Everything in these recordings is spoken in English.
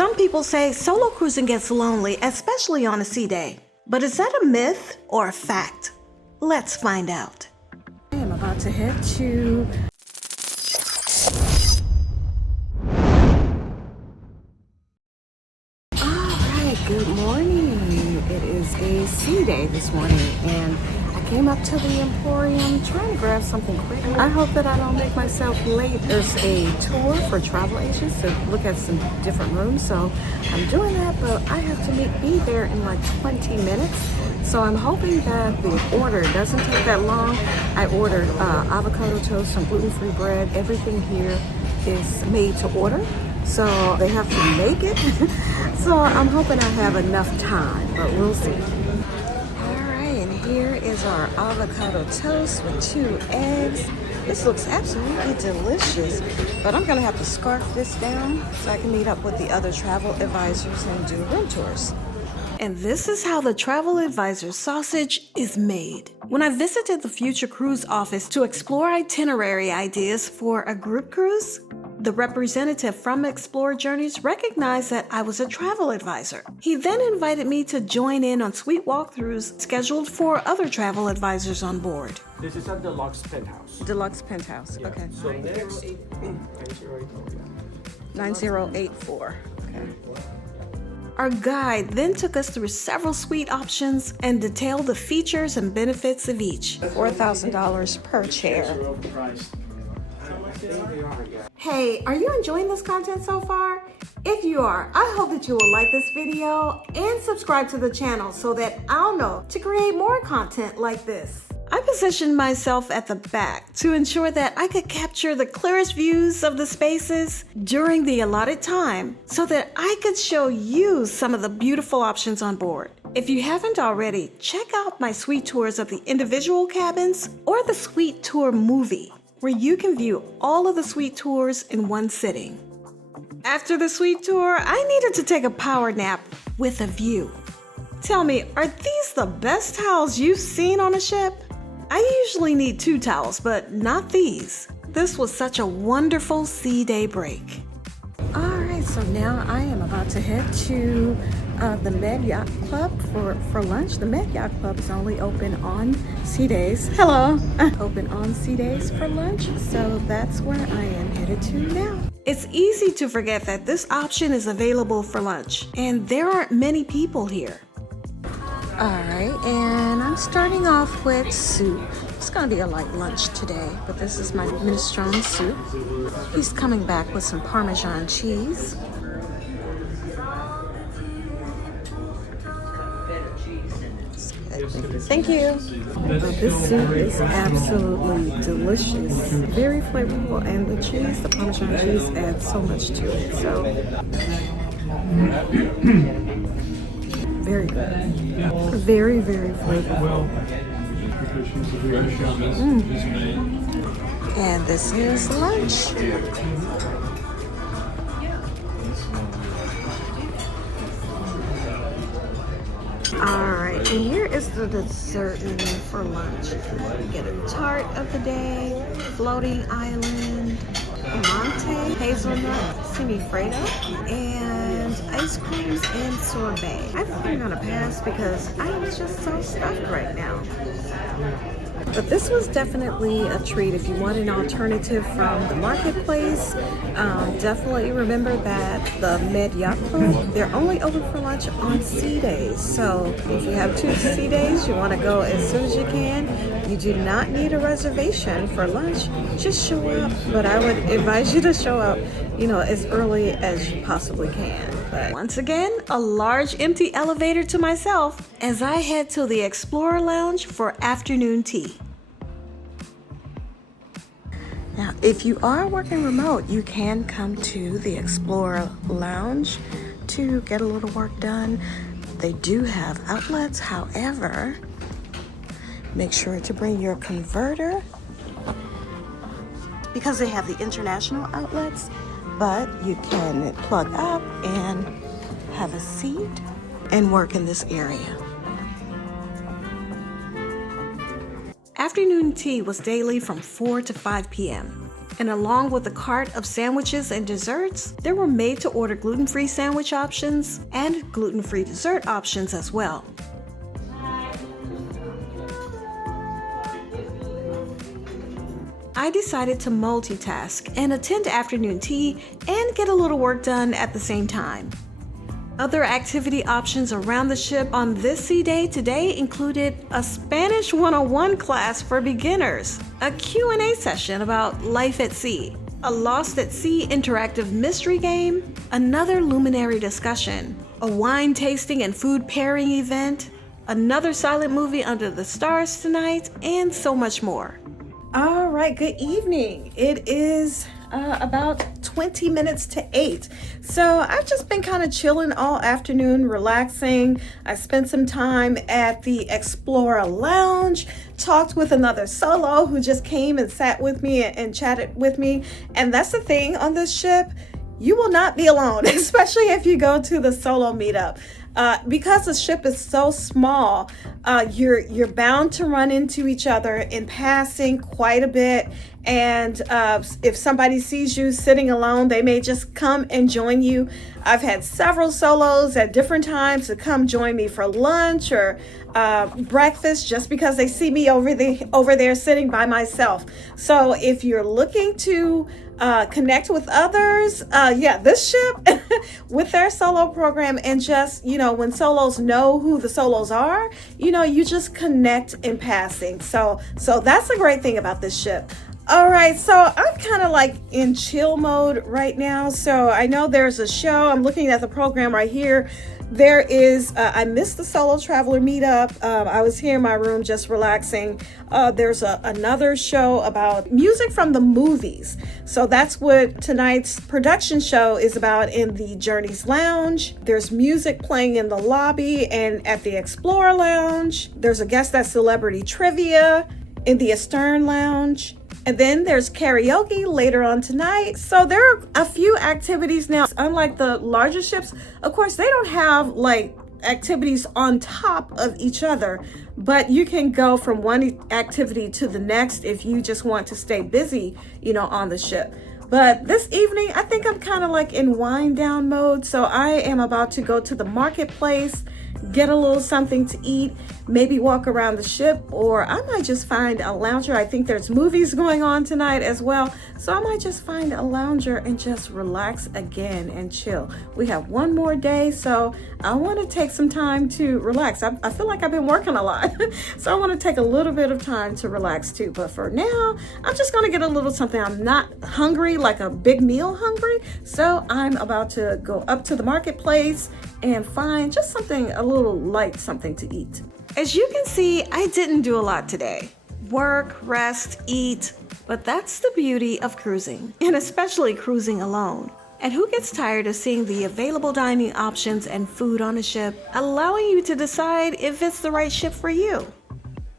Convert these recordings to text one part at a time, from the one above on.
Some people say solo cruising gets lonely, especially on a sea day. But is that a myth or a fact? Let's find out. I am about to head to good morning. It is a sea day this morning and I came up to the Emporium trying to grab something quick. I hope that I don't make myself late. There's a tour for travel agents to look at some different rooms, so I'm doing that, but I have to be there in like 20 minutes. So I'm hoping that the order doesn't take that long. I ordered avocado toast, some gluten-free bread. Everything here is made to order, so they have to make it. So I'm hoping I have enough time, but we'll see. All right, and here is our avocado toast with 2 eggs. This looks absolutely delicious, but I'm gonna have to scarf this down so I can meet up with the other travel advisors and do room tours. And this is how the travel advisor sausage is made. When I visited the Future Cruise office to explore itinerary ideas for a group cruise, the representative from Explora Journeys recognized that I was a travel advisor. He then invited me to join in on suite walkthroughs scheduled for other travel advisors on board. This is a deluxe penthouse. Deluxe penthouse, Yeah. okay. So next, 9084, okay. Our guide then took us through several suite options and detailed the features and benefits of each. $4,000 per chair. Hey, are you enjoying this content so far? If you are, I hope that you will like this video and subscribe to the channel so that I'll know to create more content like this. I positioned myself at the back to ensure that I could capture the clearest views of the spaces during the allotted time so that I could show you some of the beautiful options on board. If you haven't already, check out my suite tours of the individual cabins or the suite tour movie, where you can view all of the suite tours in one sitting. After the suite tour, I needed to take a power nap with a view. Tell me, are these the best towels you've seen on a ship? I usually need 2 towels, but not these. This was such a wonderful sea day break. All right, so now I am about to head to the Med Yacht Club for lunch. The Med Yacht Club is only open on sea days. Hello. Open on sea days for lunch, so that's where I am headed to now. It's easy to forget that this option is available for lunch, and there aren't many people here. All right, and I'm starting off with soup. It's gonna be a light lunch today, but this is my minestrone soup. He's coming back with some Parmesan cheese. Thank you. This soup is absolutely delicious. Very flavorful, and the cheese, the Parmesan cheese, adds so much to it. So, very good. Very, very flavorful. And this is lunch. Alright, and here is the dessert menu for lunch. You get a tart of the day, floating island, Monte, hazelnut, semifreddo, and ice creams and sorbet. I think I'm gonna pass because I am just so stuffed right now. But this was definitely a treat. If you want an alternative from the marketplace, definitely remember that the Med Yacht Club, they're only open for lunch on sea days. So if you have 2 sea days, you want to go as soon as you can. You do not need a reservation for lunch. Just show up. But I would advise you to show up, as early as you possibly can. But once again, a large empty elevator to myself as I head to the Explorer Lounge for afternoon tea. Now, if you are working remote, you can come to the Explorer Lounge to get a little work done. They do have outlets, however, make sure to bring your converter because they have the international outlets, but you can plug up and have a seat and work in this area. Afternoon tea was daily from 4 to 5 p.m. And along with a cart of sandwiches and desserts, there were made-to-order gluten-free sandwich options and gluten-free dessert options as well. I decided to multitask and attend afternoon tea and get a little work done at the same time. Other activity options around the ship on this sea day today included a Spanish 101 class for beginners, a Q&A session about life at sea, a Lost at Sea interactive mystery game, another luminary discussion, a wine tasting and food pairing event, another silent movie under the stars tonight, and so much more. All right, good evening. It is about 20 minutes to 8. So I've just been kind of chilling all afternoon, relaxing. I spent some time at the Explora lounge, talked with another solo who just came and sat with me and chatted with me. And that's the thing on this ship, you will not be alone, especially if you go to the solo meetup. Because the ship is so small, you're bound to run into each other in passing quite a bit. And if somebody sees you sitting alone, they may just come and join you. I've had several solos at different times to come join me for lunch or breakfast just because they see me over there sitting by myself. So if you're looking to connect with others, this ship with their solo program, and just, when solos know who the solos are, you just connect in passing. So that's a great thing about this ship. All right, so I'm kind of like in chill mode right now. So I know there's a show. I'm looking at the program right here. There is, I missed the solo traveler meetup. I was here in my room just relaxing. There's another show about music from the movies. So that's what tonight's production show is about in the Journeys Lounge. There's music playing in the lobby and at the Explora Lounge. There's a guest at Celebrity Trivia in the Astern Lounge. And then there's karaoke later on tonight. So there are a few activities now. Unlike the larger ships, of course, they don't have like activities on top of each other, but you can go from one activity to the next if you just want to stay busy, on the ship. But this evening, I think I'm kind of like in wind down mode. So I am about to go to the marketplace, get a little something to eat, maybe walk around the ship, or I might just find a lounger. I think there's movies going on tonight as well. So I might just find a lounger and just relax again and chill. We have one more day, so I want to take some time to relax. I feel like I've been working a lot. So I want to take a little bit of time to relax too. But for now, I'm just going to get a little something. I'm not hungry, like a big meal hungry. So I'm about to go up to the marketplace and find just something, a little light something to eat. As you can see, I didn't do a lot today. Work, rest, eat. But that's the beauty of cruising, and especially cruising alone. And who gets tired of seeing the available dining options and food on a ship, allowing you to decide if it's the right ship for you?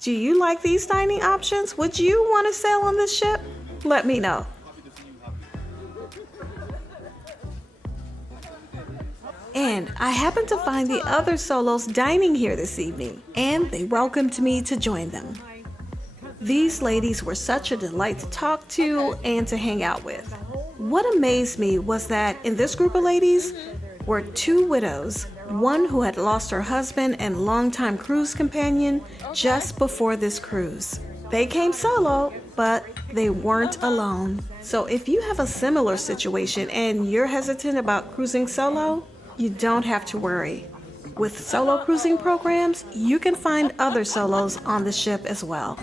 Do you like these dining options? Would you want to sail on this ship? Let me know. And I happened to find the other solos dining here this evening, and they welcomed me to join them. These ladies were such a delight to talk to and to hang out with. What amazed me was that in this group of ladies were two widows, one who had lost her husband and longtime cruise companion just before this cruise. They came solo, but they weren't alone. So if you have a similar situation and you're hesitant about cruising solo, you don't have to worry. With solo cruising programs, you can find other solos on the ship as well.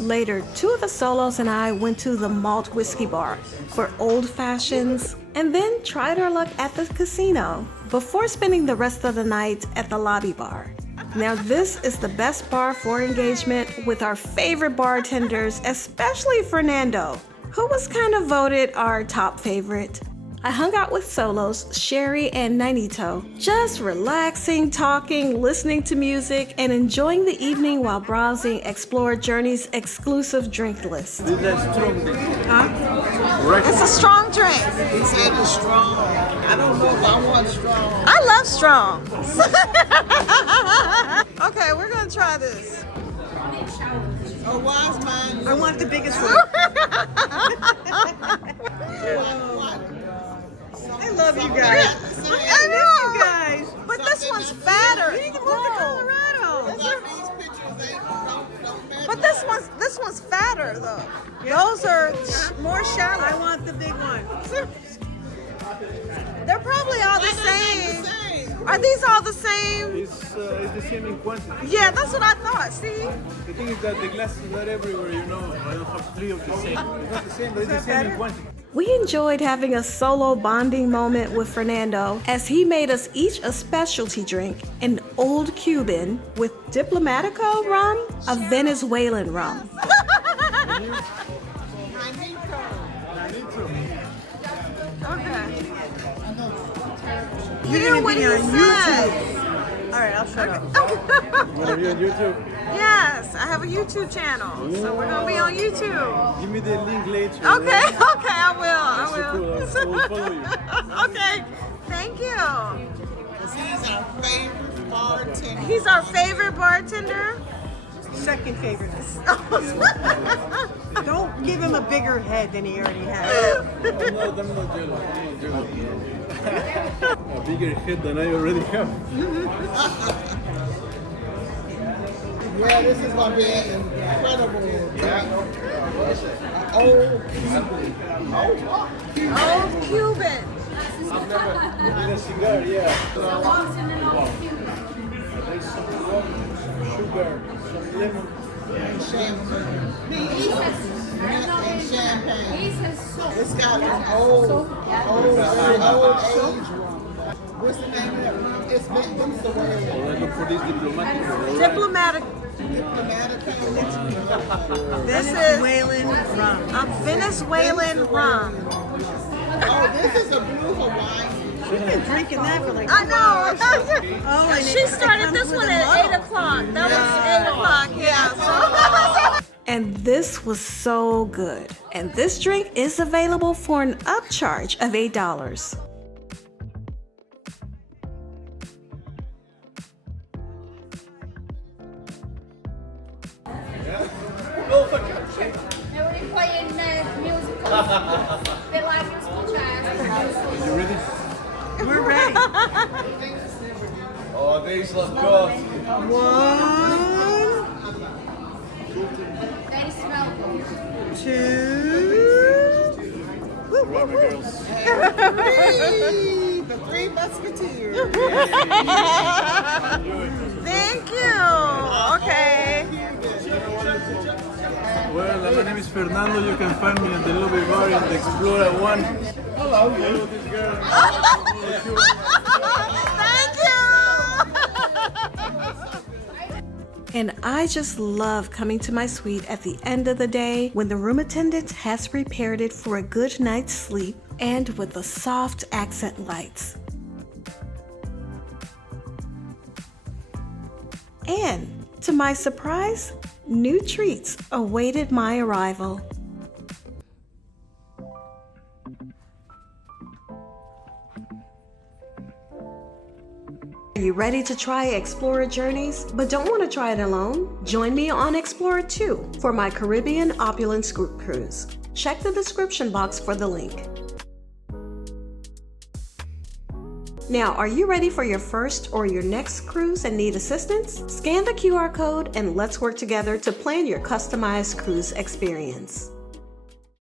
Later, two of the solos and I went to the malt whiskey bar for old fashions and then tried our luck at the casino before spending the rest of the night at the lobby bar. Now this is the best bar for engagement with our favorite bartenders, especially Fernando, who was kind of voted our top favorite. I hung out with solos, Sherry and Nainito, just relaxing, talking, listening to music, and enjoying the evening while browsing Explora Journey's exclusive drink list. Huh? It's a strong drink. He said it's strong. I don't know if I want strong. I love strong. Okay, we're gonna try this. Oh, wise man. I want the biggest one. I love you guys. I miss you guys. But this one's fatter. You need to move to Colorado. But this one's fatter though. Those are more shallow. I want the big one. They're probably all the same. Are these all the same? It's the same in quantity. Yeah, that's what I thought. See? The thing is that the glass is not everywhere, you know. I don't have 3 of the same. It's not the same, but it's the same in quantity. We enjoyed having a solo bonding moment with Fernando as he made us each a specialty drink, an old Cuban with Diplomatico rum, a Venezuelan rum. Okay. You're gonna be on YouTube. All right, I'll shut up. You want to be on YouTube? Yes, I have a YouTube channel, so we're gonna be on YouTube. Give me the link later. Okay, okay, I will. That's so cool. I will follow you. Okay, thank you. He's our favorite bartender. He's our favorite bartender. Second favorite. Don't give him a bigger head than he already has. I'm not jealous. A bigger head than I already have. Yeah, this is gonna be incredible. Old Cuban. In a cigar, yeah. There's some rum, sugar, some lemon. and champagne. And champagne. It's got an old age rum. What's the name of that rum? It's Venezuela. Well, I look for this diplomatic. Diplomatic. Venezuelan rum. A Venezuelan rum. Oh, this is a blue Hawaiian. We've been drinking that for like I know. Oh, and She started this one at 8 o'clock. That was 8 o'clock, yeah. And this was so good. And this drink is available for an upcharge of $8. We're playing musical. Bit like musical chairs. You ready? We're ready. Oh, these look good. One, They smell good. two. The three musketeers. Thank you. Okay. Well, my name is Fernando. You can find me at the lobby bar in the Explora 1. Hello, this girl. Thank you. And I just love coming to my suite at the end of the day when the room attendant has prepared it for a good night's sleep and with the soft accent lights. And to my surprise, new treats awaited my arrival. Are you ready to try Explora Journeys, but don't want to try it alone? Join me on Explora 2 for my Caribbean Opulence Group Cruise. Check the description box for the link. Now, are you ready for your first or your next cruise and need assistance? Scan the QR code and let's work together to plan your customized cruise experience.